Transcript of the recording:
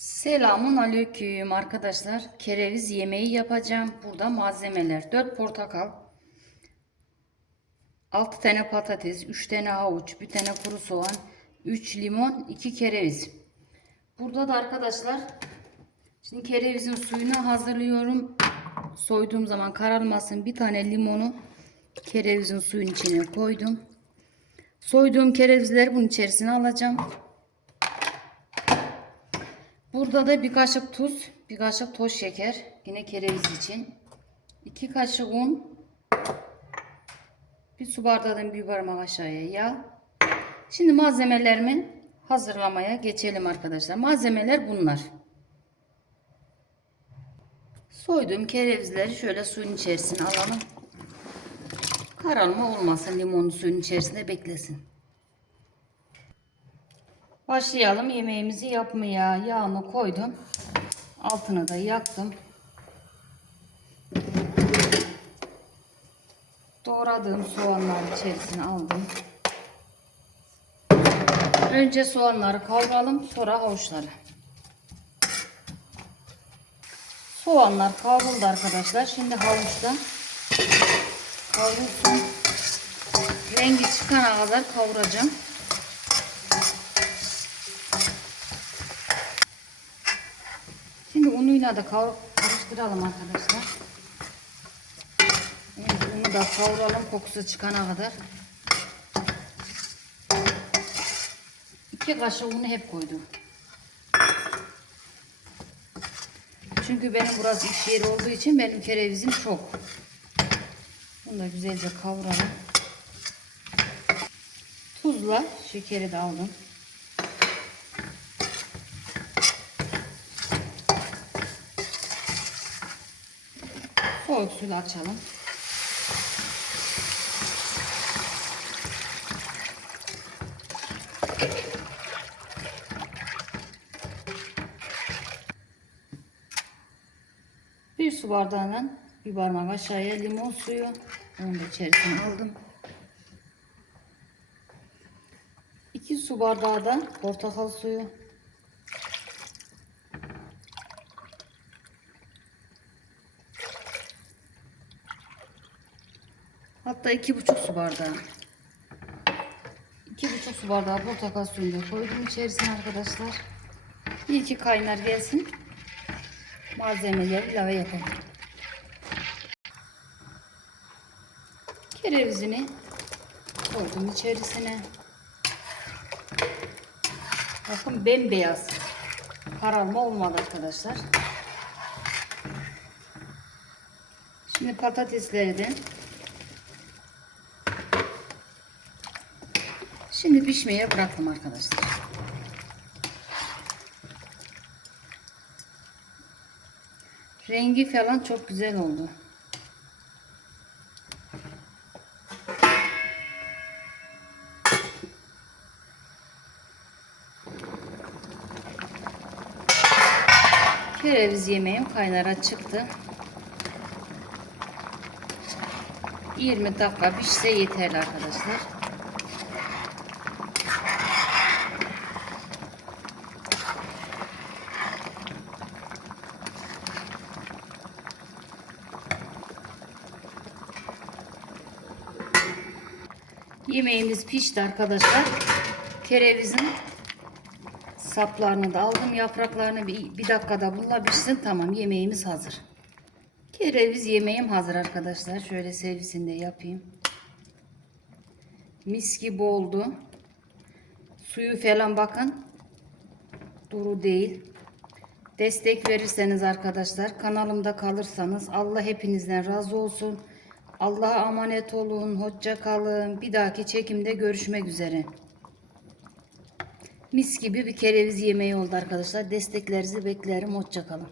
Selamun aleyküm arkadaşlar. Kereviz yemeği yapacağım. Burada malzemeler 4 portakal, 6 tane patates, 3 tane havuç, 1 tane kuru soğan, 3 limon, 2 kereviz. Burada da arkadaşlar şimdi kerevizin suyunu hazırlıyorum. Soyduğum zaman kararmasın. Bir tane limonu kerevizin suyun içine koydum. Soyduğum kerevizleri bunun içerisine alacağım. Burada da bir kaşık tuz, bir kaşık toz şeker. Yine kereviz için. 2 kaşık un. Bir su bardağından bir parmak aşağıya yağ. Şimdi malzemelerimi hazırlamaya geçelim arkadaşlar. Malzemeler bunlar. Soyduğum kerevizleri şöyle suyun içerisine alalım. Karalma olmasın limonlu suyun içerisinde beklesin. Başlayalım yemeğimizi yapmaya. Yağını koydum. Altını da yaktım. Doğradığım soğanları içerisine aldım. Önce soğanları kavuralım, sonra havuçları. Soğanlar kavruldu arkadaşlar. Şimdi havuçta kavrulsun. Rengi çıkana kadar kavuracağım. Şimdi unuyla da karıştıralım arkadaşlar. Önce unu da kavuralım kokusu çıkana kadar. İki kaşık unu hep koydum. Çünkü benim burası iş yeri olduğu için benim kerevizim çok. Bunu da güzelce kavuralım. Tuzla şekeri de aldım. Soğuk suyla açalım. Bir su bardağından bir parmak aşağıya limon suyu. Onu da içerisine aldım. 2 su bardağı da portakal suyu. Hatta iki buçuk su bardağı. İki buçuk su bardağı portakal suyunu koydum içerisine arkadaşlar. Bir iki kaynar gelsin. Malzemeleri ilave yapalım. Kerevizini koydum içerisine. Bakın bembeyaz. Kararma olmadı arkadaşlar. Şimdi patatesleri de Şimdi pişmeye bıraktım arkadaşlar. Rengi falan çok güzel oldu. Kereviz yemeğim kaynara çıktı. 20 dakika pişse yeterli arkadaşlar. Yemeğimiz pişti arkadaşlar. Kerevizin saplarını da aldım. Yapraklarını bir, bir dakikada bununla. Tamam yemeğimiz hazır. Kereviz yemeğim hazır arkadaşlar. Şöyle servisinde yapayım. Mis gibi oldu. Suyu falan bakın. Duru değil. Destek verirseniz arkadaşlar kanalımda kalırsanız Allah hepinizden razı olsun. Allah'a emanet olun. Hoşça kalın. Bir dahaki çekimde görüşmek üzere. Mis gibi bir kereviz yemeği oldu arkadaşlar. Desteklerinizi beklerim. Hoşça kalın.